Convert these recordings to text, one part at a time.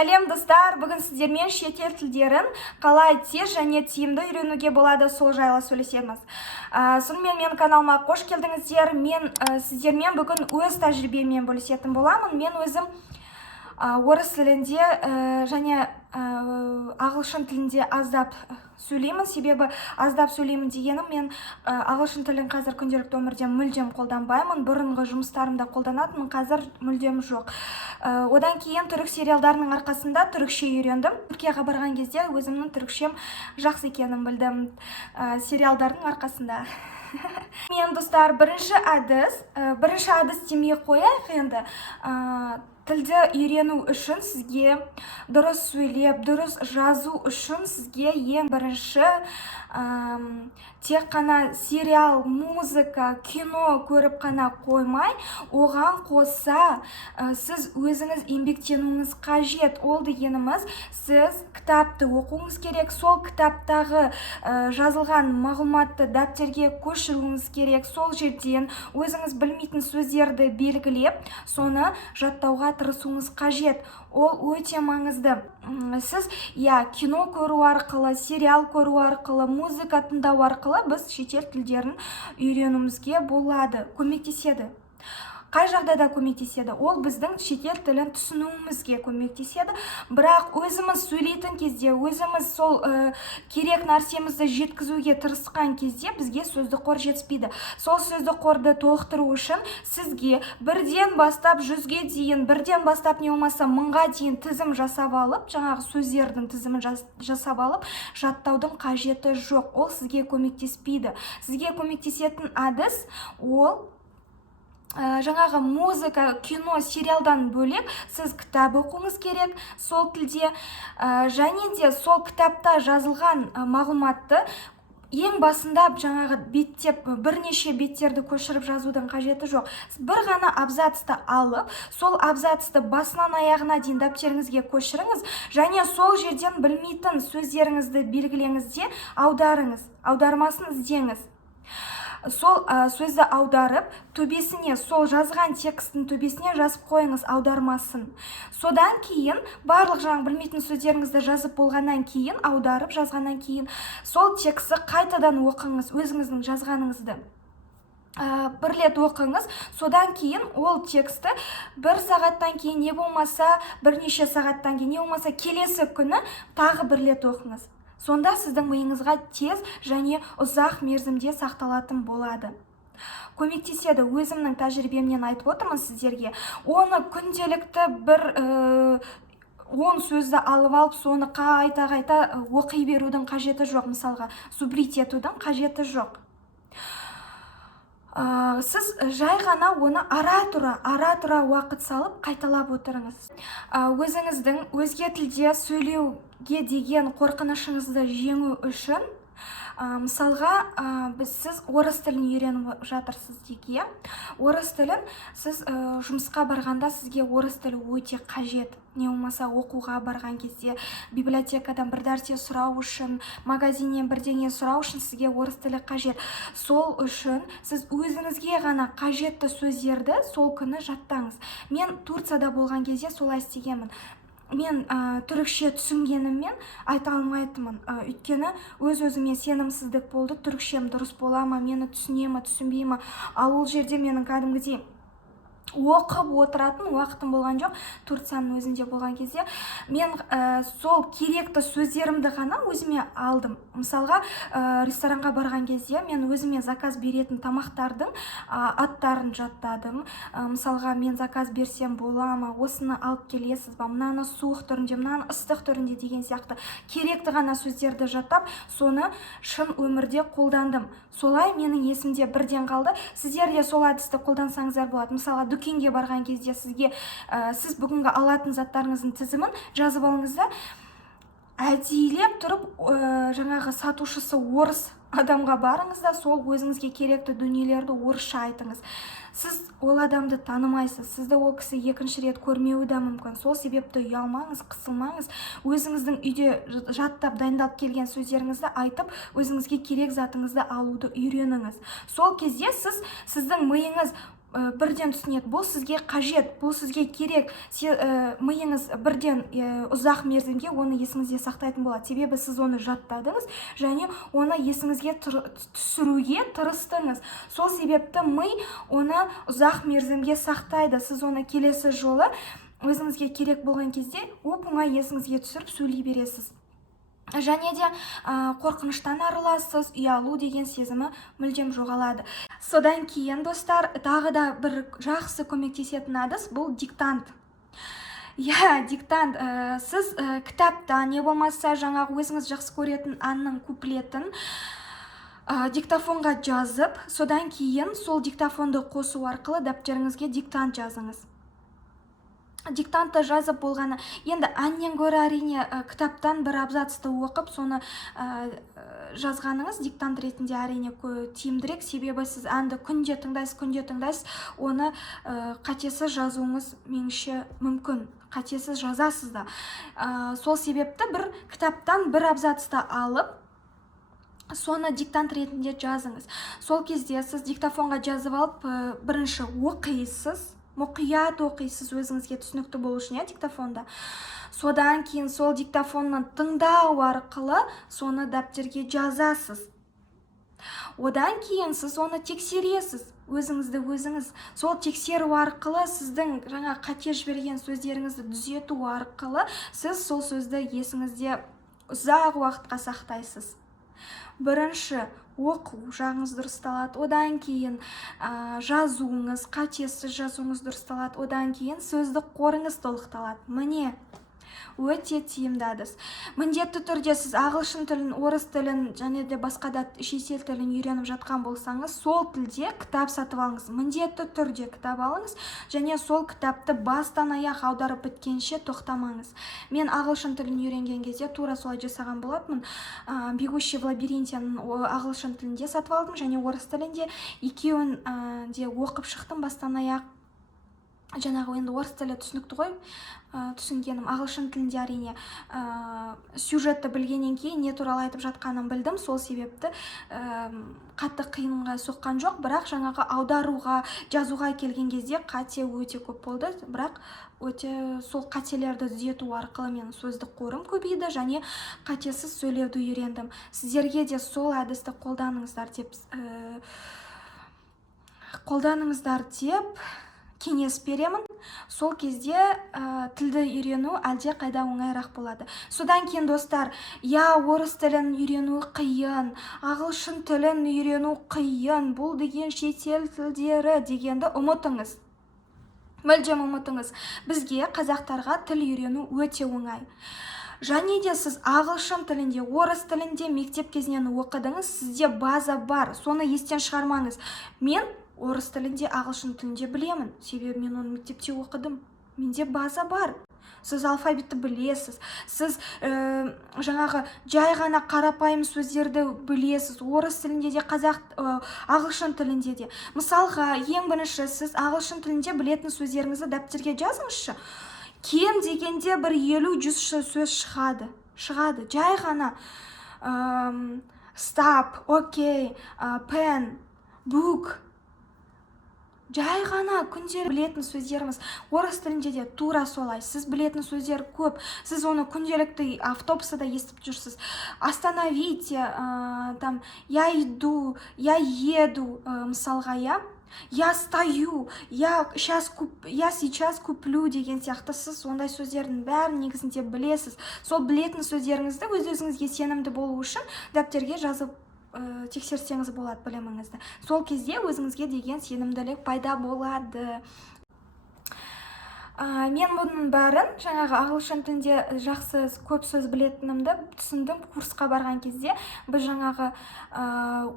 Сәлем достар, бүгін сіздермен шетел тілдерін қалай тез және тиімді үйренуге болады, сол жайлы сөйлесеміз. Сонымен менің каналыма қош келдіңіздер. Мен сіздермен бүгін өз тәжірибеммен бөлісетін боламын. Мен өзім орыс тілінде және ағылшын тілінде аздап сөйлеймін. Себебі аздап сөйлеймін дегенім, мен ағылшын тілін қазір күнделікті өмірде мүлдем қолданбаймын. Бұрынғы жұмыстарымда қолданатынмын, қазір мүлдем жоқ. Одан кейін түрік сериалдарының арқасында түрікше үйрендім. Түркияға барған кезде өзімнің түрікшем жақсы екенін білдім сериалдардың арқасында. Мен достар, бірінші әдіс демей қояйық енді. Тілді үйрену үшін сізге дұрыс сөйлеп, дұрыс жазу үшін сізге ең бірінші тек қана сериал, музыка, кино көріп қана қоймай, оған қоса сіз өзіңіз еңбектенуіңіз қажет. Ол дегеніміз, сіз кітапты оқуыңыз керек, сол кітаптағы жазылған мағлұматты дәптерге көшіруіңіз керек. Сол жерден өзіңіз білмейтін сөздерді белгілеп, соны жаттауға тырысуыңыз қажет. Ол өте маңызды. Сіз кино көру арқылы, сериал көру арқылы, музыка тыңдау арқылы біз шетел тілдерін үйренуімізге болады, көмектеседі. Қай жағдайда көмектеседі? Ол біздің шетел тілін түсінуімізге көмектеседі. Бірақ өзіміз сөйлейтін кезде, өзіміз сол керек нәрсемізді жеткізуге тырысқан кезде бізге сөздік қор жетіспейді. Сол сөздік қорды толықтыру үшін сізге бірден бастап 100-ге дейін, бірден бастап не болмаса 1000-ға дейін тізім жасап алып, жаңағы сөздердің тізімін жасап алып, жаттаудың қажеті жоқ. Ол сізге көмектеспейді. Сізге көмектесетін әдіс ол жаңағы музыка, кино, сериалдан бөлек сіз кітап оқуыңыз керек сол тілде, және де сол кітапта жазылған мағлұматты ең басында жаңағы беттеп, бірнеше беттерді көшіріп жазудың қажеті жоқ. Бір ғана абзацты алып, сол абзацты басынан аяғына дейін дәптеріңізге көшіріңіз, және сол жерден білмейтін сөздеріңізді белгілеңіз де аударыңыз, аудармасын іздеңіз. Сол сөзді аударып, төбесіне, сол жазған текстің төбесіне жазып қойыңыз аудармасын. Содан кейін, барлық жаңағы білмейтін сөздеріңізді жазып болғаннан кейін, аударып жазғаннан кейін, сол тексті қайтадан оқыңыз, өзіңіздің жазғаныңызды. Бір рет оқыңыз, содан кейін ол тексті бір сағаттан кейін, не болмаса бірнеше сағаттан кейін, не болмаса келесі күні тағы бір рет оқыңыз. Сонда сіздің миыңызға тез және ұзақ мерзімде сақталатын болады. Көмектеседі, өзімнің тәжірибемнен айтып отырмын сіздерге. Оны күнделікті бір 10 сөзді алып, соны қайта оқи берудің қажеті жоқ, мысалға, зубрить етудің қажеті жоқ. Сіз жай ғана оны ара-тұра уақыт салып қайталап отырыңыз. Өзіңіздің өзге тілде сөйлеуге деген қорқынышыңызды жеңу үшін, мысалға, сіз орыс тілін үйреніп жатырсыз дейік. Орыс тілін сіз жұмысқа барғанда сізге орыс тілі өте қажет. Не болмаса оқуға барған кезде, библиотекадан бір нәрсе сұрау үшін, магазиннен бірдеңе сұрау үшін сізге орыс тілі қажет. Сол үшін сіз өзіңізге ғана қажетті сөздерді сол күні жаттаңыз. Мен Турцияда болған кезде солай істегенмін. Мен түрікше түсінгеніммен айта алмайтынмын. Өйткені өз-өзіме сенімсіздік болды. Түрікшем дұрыс бола ма, мені түсіне ме, түсінбей ме? Ал ол жерде менің кәдімгідей оқып отыратын уақытым болған жоқ. Турцияның өзінде болған кезде мен сол керекті сөздерімді ғана өзіме алдым. Мысалға, ресторанға барған кезде мен өзіме заказ беретін тамақтардың аттарын жаттадым. Мысалға, мен заказ берсем бола ма, осыны алып келесіз ба, мынаны суық түрінде, мынаны ыстық түрінде деген сияқты керекті ғана сөздерді жаттап, соны шын өмірде қолдандым. Солай менің есімде бірден қалды. Сіздер де сол әдісті қолдансаңыздар болады. Мысалға, дүкенге барған кезде сіз бүгінгі алатын заттарыңыздың тізімін жазып алыңыз да, әдейілеп тұрып, жаңағы сатушысы орыс адамға барыңыз да, сол өзіңізге керекті дүниелерді орысша айтыңыз. Сіз ол адамды танымайсыз, сізді ол кісі екінші рет көрмеуі де мүмкін. Сол себепті ұялмаңыз, қысылмаңыз, өзіңіздің үйде жаттап дайындалып келген сөздеріңізді айтып, өзіңізге керек затыңызды алуды үйреніңіз. Сол кезде сіздің миыңыз бірден түсінеді. Бұл сізге қажет, бұл сізге керек. Миыңыз бірден ұзақ мерзімге оны есіңізде сақтайтын болады. Себебі сіз оны жаттадыңыз және оны есіңізге түсіруге тырыстыңыз. Сол себепті ми оны ұзақ мерзімге сақтайды. Сіз оны келесі жолы өзіңізге керек болған кезде оп-оңай есіңізге түсіріп сөйлей бересіз. Және де қорқыныштан арыласыз, ұялу деген сезімі мүлдем жоғалады. Содан кейін достар, тағы да бір жақсы көмектесетін әдіс бұл диктант. Диктант. Сіз кітапта не болмаса жаңағы өзіңіз жақсы көретін әннің куплетін диктофонға жазып, содан кейін сол диктофонды қосу арқылы дәптеріңізге диктант жазыңыз. Диктантты жазып болғаны, енді әннен гөрі әрине кітаптан бір абзацты оқып, соны жазғаныңыз диктант ретінде әрине тиімдірек, себебі сіз әнді күнде тыңдайсыз, оны қатесіз жазуыңыз меніңше мүмкін. Қатесіз жазасыз да. Сол себепті бір кітаптан бір абзацты алып, соны диктант ретінде жазыңыз. Сол кезде сіз диктофонға жазып алып, бірінші оқисыз, мұқият оқисыз, өзіңізге түсінікті болу үшін диктофонда. Содан кейін сол диктофоннан тыңдау арқылы соны дәптерге жазасыз. Одан кейін сіз оны тексересіз, өзіңіз. Сол тексеру арқылы сіздің жаңа қате жіберген сөздеріңізді түзету арқылы сіз сол сөзді есіңізде ұзақ уақытқа сақтайсыз. Бірінші оқу жағыңыз дұрысталады, одан кейін жазуыңыз, қатесіз жазуыңыз дұрысталады, одан кейін сөздік қорыңыз толықталады. Міне, өте тиімді әдіс. Міндетті түрде сіз ағылшын тілін, орыс тілін және де басқа да шетел тілін үйреніп жатқан болсаңыз, сол тілде кітап сатып алыңыз. Міндетті түрде кітап алыңыз және сол кітапты бастан аяқ аударып біткенше тоқтамаңыз. Мен ағылшын тілін үйренген кезде тура солай жасаған болатынмын. Бегущий в лабиринте ағылшын тілінде сатып алдым және орыс тілінде, екеуін де оқып шықтым бастан аяқ. Жаңағы енді орыс тілі түсінікті ғой, түсінгенім. Ағылшын тілінде әрине сюжетті білгеннен кейін не туралы айтып жатқанын білдім. Сол себепті қатты қиынға соққан жоқ, бірақ жаңағы аударуға, жазуға келген кезде қате өте көп болды. Бірақ сол қателерді түзету арқылы менің сөздік қорым көбейді және қатесіз сөйлеуді үйрендім. Сіздерге де сол әдісті қолданыңыздар деп кеңес беремін. Сол кезде тілді үйрену әлде қайда оңайырақ болады. Содан кейін достар, орыс тілін үйрену қиын, ағылшын тілін үйрену қиын, бұл деген шетел тілдері дегенді ұмытыңыз. Мүлдем ұмытыңыз. Бізге қазақтарға тіл үйрену өте оңай. Және де сіз ағылшын тілінде, орыс тілінде мектеп кезінен оқыдыңыз, сізде база бар, соны естен шығармаңыз. Мен орыс тілінде, ағылшын тілінде білемін, себебі мен оны мектепте оқыдым. Менде база бар. Сіз алфавитті білесіз, сіз жаңағы жай ғана қарапайым сөздерді білесіз, орыс тілінде де, ағылшын тілінде де. Мысалға, ең бірінші сіз ағылшын тілінде білетін сөздеріңізді дәптерге жазыңызшы. Кем дегенде бір 50-100 сөз шығады. Жай ғана stop, okay, pen, book. Жай ғана күнделікті білетін сөздеріміз. Орыс тілінде де тура солай. Сіз білетін сөздер көп. Сіз оны күнделікті автобуста естіп жүрсіз. Остановите, я иду, я еду, мысалға, я стою, я сейчас куплю деген сияқты сіз ондай сөздердің бәрін негізінде білесіз. Сол білетін сөздеріңізді өз-өзіңізге сенімді болу үшін дәптерге жазып тексерсеңіз болады біліміңізді. Сол кезде өзіңізге деген сенімділік пайда болады. Мен бұның бәрін жаңағы ағылшын тілінде жақсы көп сөз білетінімді түсіндім курсқа барған кезде. Біз жаңағы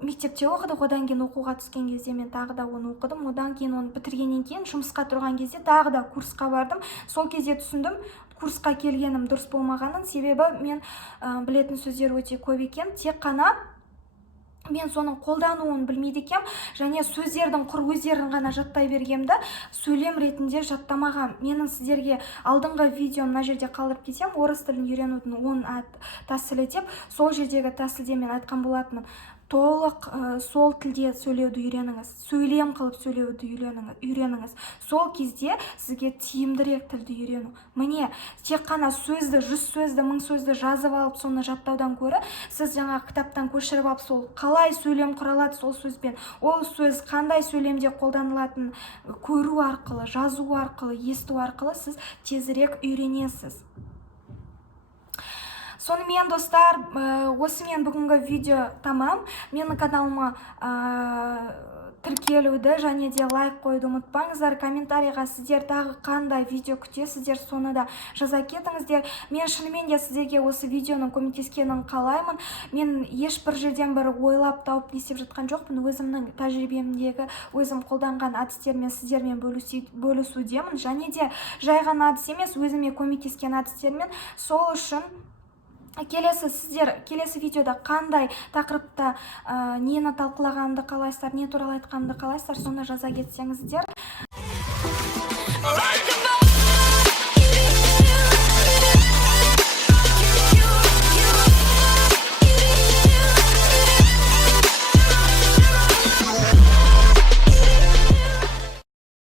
мектепте оқыдық, одан кейін оқуға түскен кезде мен тағы да оны оқыдым. Одан кейін оны бітіргеннен кейін жұмысқа тұрған кезде тағы да курсқа бардым. Сол кезде түсіндім курсқа келгенім дұрыс болмағанын, себебі мен білетін сөздер өте көп екен. Тек қана мен соның қолдануын білмейді екем, және сөздердің құр өздерін ғана жаттай бергемді, сөйлем ретінде жаттамаған. Менің сіздерге алдыңғы видео мына жерде қалдырып кетсем, орыс тілін үйренудің 10 тәсілі деп, сол жердегі тәсілде мен айтқан болатынмын. толық сол тілде сөйлеуді үйреніңіз, сөйлем қылып сөйлеуді үйреніңіз. Сол кезде сізге тиімдірек тілді үйрену. Міне, тек қана сөзді, 100 сөзді, 1000 сөзді жазып алып, соны жаттаудан көрі, сіз жаңа кітаптан көшіріп алып, сол қалай сөйлем құралады сол сөзбен, ол сөз қандай сөйлемде қолданылатын көру арқылы, жазу арқылы, есту арқылы сіз тезірек үйренесіз. Сонымен достар, осымен бүгінгі видео тамам. Менің каналыма тіркелуді және де лайк қойды ұмытпаңыздар. Комментарийға сіздер тағы қандай видео күтесіздер, соны да жаза кетіңіздер. Мен шынымен де сіздерге осы видеоның көмектескенін қалаймын. Мен ешбір жерден бір ойлап тауып не істеп жатқан жоқпын. Өзімнің тәжірибемдегі, өзім қолданған әдістермен сіздермен бөлісудемін. Және де жай ғана әдіс емес, өзіме көмектескен әдістермен. Сол үшін келесі видеода қандай тақырыпта нені талқылағанды қалайсыздар, не туралы айтқанды қалайсыздар, соны жаза кетсеңіздер.